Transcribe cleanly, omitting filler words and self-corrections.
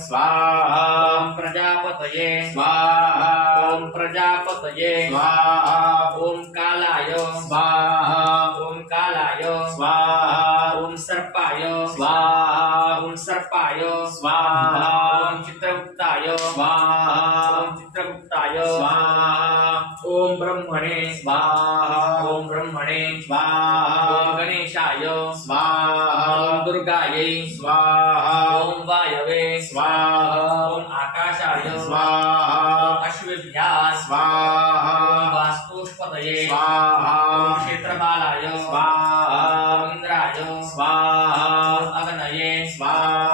स्वाहा ओम प्रजापतये स्वाहा ओम प्रजापतये स्वाहा ओम कालाय स्वाहा ओम कालाय स्वाहा ओम सर्पाय स्वाहा ओम सर्पाय स्वाहा ओम चित्रगुप्ताय स्वाहा ओम चित्रगुप्ताय स्वाहा ओम ब्रह्मणे स्वाहा ओम ब्रह्मणे स्वाहा ओम गणेशाय स्वाहा ओम दुर्गायै स्वाहा ओम वायवे स्वाहा ओम आकाशाय स्वाहा ओम अश्वेभ्याः स्वाहा ओम वास्तुष्पतये स्वाहा ओम क्षेत्रपालाय स्वाहा ओम इंद्राय स्वाहा ओम अग्नये स्वाहा